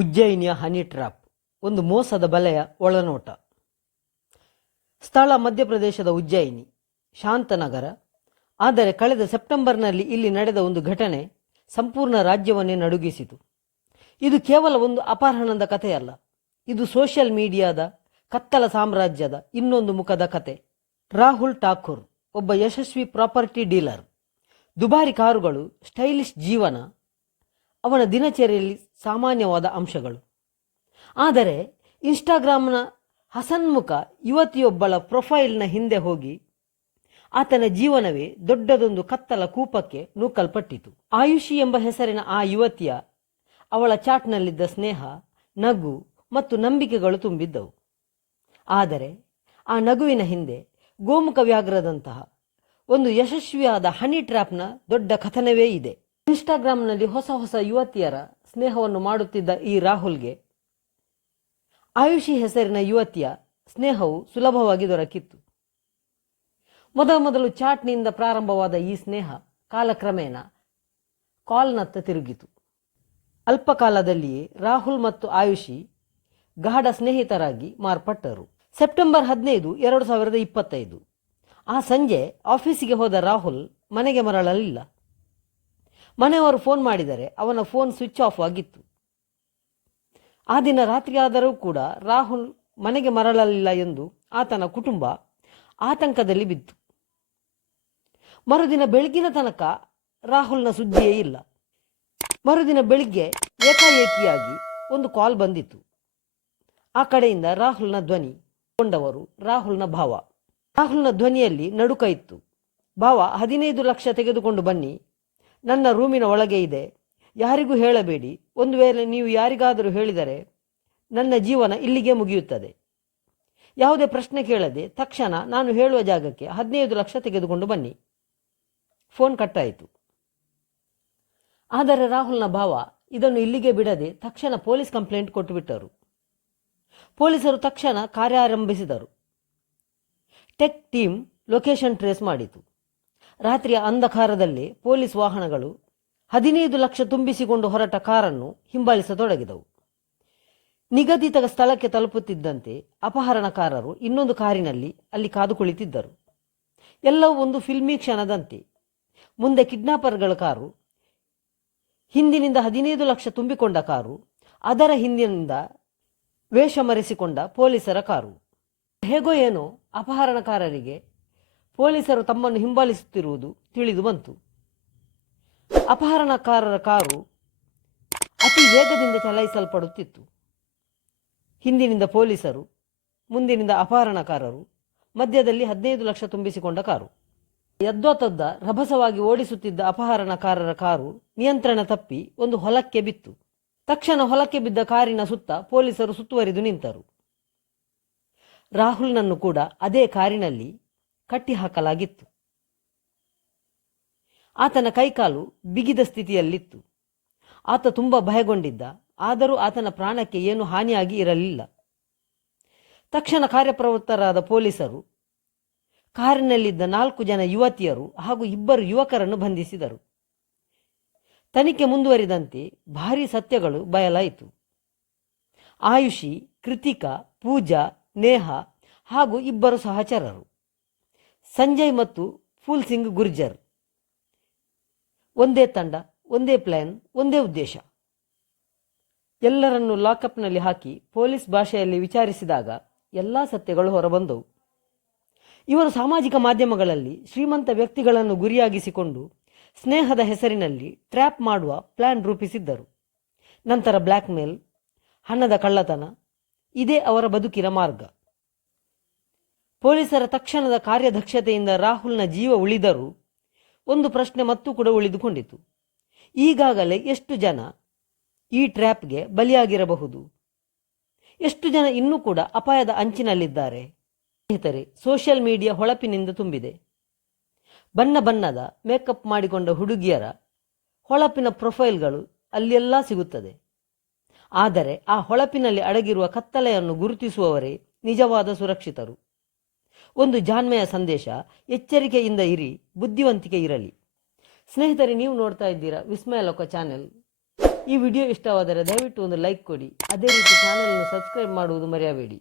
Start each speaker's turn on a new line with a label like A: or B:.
A: ಉಜ್ಜಯಿನಿಯ honey trap, ಒಂದು ಮೋಸದ ಬಲೆಯ ಒಳನೋಟ. ಸ್ಥಳ ಮಧ್ಯಪ್ರದೇಶದ ಉಜ್ಜಯಿನಿ, ಶಾಂತನಗರ. ಆದರೆ ಕಳೆದ ಸೆಪ್ಟೆಂಬರ್ನಲ್ಲಿ ಇಲ್ಲಿ ನಡೆದ ಒಂದು ಘಟನೆ ಸಂಪೂರ್ಣ ರಾಜ್ಯವನ್ನೇ ನಡುಗಿಸಿತು. ಇದು ಕೇವಲ ಒಂದು ಅಪಹರಣದ ಕಥೆಯಲ್ಲ, ಇದು ಸೋಷಿಯಲ್ ಮೀಡಿಯಾದ ಕತ್ತಲ ಸಾಮ್ರಾಜ್ಯದ ಇನ್ನೊಂದು ಮುಖದ ಕತೆ. ರಾಹುಲ್ ಠಾಕೂರ್, ಒಬ್ಬ ಯಶಸ್ವಿ ಪ್ರಾಪರ್ಟಿ ಡೀಲರ್. ದುಬಾರಿ ಕಾರುಗಳು, ಸ್ಟೈಲಿಶ್ ಜೀವನ ಅವನ ದಿನಚರಿಯಲ್ಲಿ ಸಾಮಾನ್ಯವಾದ ಅಂಶಗಳು. ಆದರೆ, ಇನ್ಸ್ಟಾಗ್ರಾಮ್ನ ಹಸನ್ಮುಖ ಯುವತಿಯೊಬ್ಬಳ ಪ್ರೊಫೈಲ್ನ ಹಿಂದೆ ಹೋಗಿ ಆತನ ಜೀವನವೇ ದೊಡ್ಡದೊಂದು ಕತ್ತಲ ಕೂಪಕ್ಕೆ ನೂಕಲ್ಪಟ್ಟಿತು. ಆಯುಷಿ ಎಂಬ ಹೆಸರಿನ ಆ ಯುವತಿಯ, ಅವಳ ಚಾಟ್ನಲ್ಲಿದ್ದ ಸ್ನೇಹ, ನಗು ಮತ್ತು ನಂಬಿಕೆಗಳು ತುಂಬಿದ್ದವು. ಆದರೆ, ಆ ನಗುವಿನ ಹಿಂದೆ ಗೋಮುಖ ವ್ಯಾಘ್ರದಂತಹ ಒಂದು ಯಶಸ್ವಿಯಾದ ಹನಿ ಟ್ರ್ಯಾಪ್ನ ದೊಡ್ಡ ಕಥನವೇ ಇದೆ. ಇನ್ಸ್ಟಾಗ್ರಾಂನಲ್ಲಿ ಹೊಸ ಹೊಸ ಯುವತಿಯರ ಸ್ನೇಹವನ್ನು ಮಾಡುತ್ತಿದ್ದ ಈ ರಾಹುಲ್ಗೆ ಆಯುಷಿ ಹೆಸರಿನ ಯುವತಿಯ ಸ್ನೇಹವು ಸುಲಭವಾಗಿ ದೊರಕಿತ್ತು. ಮೊದಲ ಮೊದಲು ಚಾಟ್ನಿಂದ ಪ್ರಾರಂಭವಾದ ಈ ಸ್ನೇಹ ಕಾಲಕ್ರಮೇಣ ಕಾಲ್ನತ್ತ ತಿರುಗಿತು. ಅಲ್ಪಕಾಲದಲ್ಲಿಯೇ ರಾಹುಲ್ ಮತ್ತು ಆಯುಷಿ ಗಾಢ ಸ್ನೇಹಿತರಾಗಿ ಮಾರ್ಪಟ್ಟರು. ಸೆಪ್ಟೆಂಬರ್ ಹದಿನೈದು, ಎರಡು ಸಾವಿರದ ಇಪ್ಪತ್ತೈದು. ಆ ಸಂಜೆ ಆಫೀಸಿಗೆ ಹೋದ ರಾಹುಲ್ ಮನೆಗೆ ಮರಳಲಿಲ್ಲ. ಮನೆಯವರು ಫೋನ್ ಮಾಡಿದರೆ ಅವನ ಫೋನ್ ಸ್ವಿಚ್ ಆಫ್ ಆಗಿತ್ತು. ಆ ದಿನ ರಾತ್ರಿಯಾದರೂ ಕೂಡ ರಾಹುಲ್ ಮನೆಗೆ ಮರಳಲಿಲ್ಲ ಎಂದು ಆತನ ಕುಟುಂಬ ಆತಂಕದಲ್ಲಿ ಬಿತ್ತು. ಮರುದಿನ ಬೆಳಗಿನ ತನಕ ರಾಹುಲ್ನ ಸುದ್ದಿಯೇ ಇಲ್ಲ. ಮರುದಿನ ಬೆಳಿಗ್ಗೆ ಏಕಾಏಕಿಯಾಗಿ ಒಂದು ಕಾಲ್ ಬಂದಿತ್ತು. ಆ ಕಡೆಯಿಂದ ರಾಹುಲ್ನ ಧ್ವನಿ ಕೊಂಡವರು ರಾಹುಲ್ನ ಭಾವ. ರಾಹುಲ್ನ ಧ್ವನಿಯಲ್ಲಿ ನಡುಕ ಇತ್ತು. ಭಾವ ಹದಿನೈದು ಲಕ್ಷ ತೆಗೆದುಕೊಂಡು ಬನ್ನಿ ನನ್ನ ರೂಮಿನ ಒಳಗೆ ಇದೆ. ಯಾರಿಗೂ ಹೇಳಬೇಡಿ. ಒಂದು ವೇಳೆ ನೀವು ಯಾರಿಗಾದರೂ ಹೇಳಿದರೆ ನನ್ನ ಜೀವನ ಇಲ್ಲಿಗೆ ಮುಗಿಯುತ್ತದೆ. ಯಾವುದೇ ಪ್ರಶ್ನೆ ಕೇಳದೆ ತಕ್ಷಣ ನಾನು ಹೇಳುವ ಜಾಗಕ್ಕೆ ಹದಿನೈದು ಲಕ್ಷ ತೆಗೆದುಕೊಂಡು ಬನ್ನಿ. ಫೋನ್ ಕಟ್ಟಾಯಿತು. ಆದರೆ ರಾಹುಲ್ನ ಭಾವ ಇದನ್ನು ಇಲ್ಲಿಗೆ ಬಿಡದೆ ತಕ್ಷಣ ಪೊಲೀಸ್ ಕಂಪ್ಲೇಂಟ್ ಕೊಟ್ಟುಬಿಟ್ಟರು. ಪೊಲೀಸರು ತಕ್ಷಣ ಕಾರ್ಯಾರಂಭಿಸಿದರು. ಟೆಕ್ ಟೀಮ್ ಲೊಕೇಶನ್ ಟ್ರೇಸ್ ಮಾಡಿತು. ರಾತ್ರಿಯ ಅಂಧಕಾರದಲ್ಲಿ ಪೊಲೀಸ್ ವಾಹನಗಳು ಹದಿನೈದು ಲಕ್ಷ ತುಂಬಿಸಿಕೊಂಡು ಹೊರಟ ಕಾರನ್ನು ಹಿಂಬಾಲಿಸತೊಡಗಿದವು. ನಿಗದಿತ ಸ್ಥಳಕ್ಕೆ ತಲುಪುತ್ತಿದ್ದಂತೆ ಅಪಹರಣಕಾರರು ಇನ್ನೊಂದು ಕಾರಿನಲ್ಲಿ ಅಲ್ಲಿ ಕಾದು ಕುಳಿತಿದ್ದರು ಎಲ್ಲವೂ ಒಂದು ಫಿಲ್ಮಿ ಕ್ಷಣದಂತೆ. ಮುಂದೆ ಕಿಡ್ನಾಪರ್ಗಳ ಕಾರು, ಹಿಂದಿನಿಂದ ಹದಿನೈದು ಲಕ್ಷ ತುಂಬಿಕೊಂಡ ಕಾರು, ಅದರ ಹಿಂದಿನಿಂದ ವೇಷ ಮರೆಸಿಕೊಂಡ ಪೊಲೀಸರ ಕಾರು. ಹೇಗೋ ಏನೋ ಅಪಹರಣಕಾರರಿಗೆ ಪೊಲೀಸರು ತಮ್ಮನ್ನು ಹಿಂಬಾಲಿಸುತ್ತಿರುವುದು ತಿಳಿದು ಬಂತು. ಅಪಹರಣಕಾರರ ಕಾರು ಅತಿ ವೇಗದಿಂದ ಚಲಾಯಿಸಲ್ಪಡುತ್ತಿತ್ತು. ಹಿಂದಿನಿಂದ ಪೊಲೀಸರು, ಮುಂದಿನಿಂದ ಅಪಹರಣಕಾರರು, ಮಧ್ಯದಲ್ಲಿ ಹದಿನೈದು ಲಕ್ಷ ತುಂಬಿಸಿಕೊಂಡ ಕಾರು. ಯದ್ವತದ್ದ ರಭಸವಾಗಿ ಓಡಿಸುತ್ತಿದ್ದ ಅಪಹರಣಕಾರರ ಕಾರು ನಿಯಂತ್ರಣ ತಪ್ಪಿ ಒಂದು ಹೊಲಕ್ಕೆ ಬಿತ್ತು. ತಕ್ಷಣ ಹೊಲಕ್ಕೆ ಬಿದ್ದ ಕಾರಿನ ಸುತ್ತ ಪೊಲೀಸರು ಸುತ್ತುವರಿದು ನಿಂತರು. ರಾಹುಲ್ನನ್ನು ಕೂಡ ಅದೇ ಕಾರಿನಲ್ಲಿ ಕಟ್ಟಿ ಹಾಕಲಾಗಿತ್ತು ಆತನ ಕೈಕಾಲು ಬಿಗಿದ ಸ್ಥಿತಿಯಲ್ಲಿತ್ತು. ಆತ ತುಂಬ ಭಯಗೊಂಡಿದ್ದ, ಆದರೂ ಆತನ ಪ್ರಾಣಕ್ಕೆ ಏನು ಹಾನಿಯಾಗಿ ಇರಲಿಲ್ಲ. ತಕ್ಷಣ ಕಾರ್ಯಪ್ರವೃತ್ತರಾದ ಪೊಲೀಸರು, ಕಾರಿನಲ್ಲಿದ್ದ ನಾಲ್ಕು ಜನ ಯುವತಿಯರು ಹಾಗೂ ಇಬ್ಬರು ಯುವಕರನ್ನು ಬಂಧಿಸಿದರು. ತನಿಖೆ ಮುಂದುವರಿದಂತೆ ಭಾರೀ ಸತ್ಯಗಳು ಬಯಲಾಯಿತು. ಆಯುಷಿ, ಕೃತಿಕಾ, ಪೂಜಾ, ನೇಹ ಹಾಗೂ ಇಬ್ಬರು ಸಹಚರರು. ಸಂಜಯ್ ಮತ್ತು ಫೂಲ್ ಸಿಂಗ್ ಗುರ್ಜರ್. ಒಂದೇ ತಂಡ, ಒಂದೇ ಪ್ಲಾನ್, ಒಂದೇ ಉದ್ದೇಶ. ಎಲ್ಲರನ್ನು ಲಾಕಪ್ನಲ್ಲಿ ಹಾಕಿ ಪೊಲೀಸ್ ಭಾಷೆಯಲ್ಲಿ ವಿಚಾರಿಸಿದಾಗ ಎಲ್ಲ ಸತ್ಯಗಳು ಹೊರಬಂದವು ಇವರು ಸಾಮಾಜಿಕ ಮಾಧ್ಯಮಗಳಲ್ಲಿ ಶ್ರೀಮಂತ ವ್ಯಕ್ತಿಗಳನ್ನು ಗುರಿಯಾಗಿಸಿಕೊಂಡು ಸ್ನೇಹದ ಹೆಸರಿನಲ್ಲಿ ಟ್ರ್ಯಾಪ್ ಮಾಡುವ ಪ್ಲಾನ್ ರೂಪಿಸಿದ್ದರು. ನಂತರ ಬ್ಲ್ಯಾಕ್ಮೇಲ್, ಹಣದ ಕಳ್ಳತನ, ಇದೇ ಅವರ ಬದುಕಿನ ಮಾರ್ಗ. ಪೊಲೀಸರ ತಕ್ಷಣದ ಕಾರ್ಯದಕ್ಷತೆಯಿಂದ ರಾಹುಲ್ನ ಜೀವ ಉಳಿದರೂ ಒಂದು ಪ್ರಶ್ನೆ ಮತ್ತೂ ಕೂಡ ಉಳಿದುಕೊಂಡಿತು. ಈಗಾಗಲೇ ಎಷ್ಟು ಜನ ಈ ಟ್ರ್ಯಾಪ್ಗೆ ಬಲಿಯಾಗಿರಬಹುದು? ಎಷ್ಟು ಜನ ಇನ್ನೂ ಕೂಡ ಅಪಾಯದ ಅಂಚಿನಲ್ಲಿದ್ದಾರೆ? ಸ್ನೇಹಿತರೆ, ಸೋಷಿಯಲ್ ಮೀಡಿಯಾ ಹೊಳಪಿನಿಂದ ತುಂಬಿದೆ. ಬಣ್ಣ ಬಣ್ಣದ ಮೇಕಪ್ ಮಾಡಿಕೊಂಡ ಹುಡುಗಿಯರ ಹೊಳಪಿನ ಪ್ರೊಫೈಲ್ಗಳು ಅಲ್ಲೆಲ್ಲ ಸಿಗುತ್ತದೆ. ಆದರೆ ಆ ಹೊಳಪಿನಲ್ಲಿ ಅಡಗಿರುವ ಕತ್ತಲೆಯನ್ನು ಗುರುತಿಸುವವರೇ ನಿಜವಾದ ಸುರಕ್ಷಿತರು. ಒಂದು ಜಾಣ್ಮೆಯ ಸಂದೇಶ, ಎಚ್ಚರಿಕೆಯಿಂದ ಇರಿ, ಬುದ್ಧಿವಂತಿಕೆ ಇರಲಿ. ಸ್ನೇಹಿತರೆ, ನೀವು ನೋಡ್ತಾ ಇದ್ದೀರಾ ವಿಸ್ಮಯ ಲೋಕ ಚಾನೆಲ್. ಈ ವಿಡಿಯೋ ಇಷ್ಟವಾದರೆ ದಯವಿಟ್ಟು ಒಂದು ಲೈಕ್ ಕೊಡಿ. ಅದೇ ರೀತಿ ಚಾನಲನ್ನು ಸಬ್ಸ್ಕ್ರೈಬ್ ಮಾಡುವುದು ಮರೆಯಬೇಡಿ.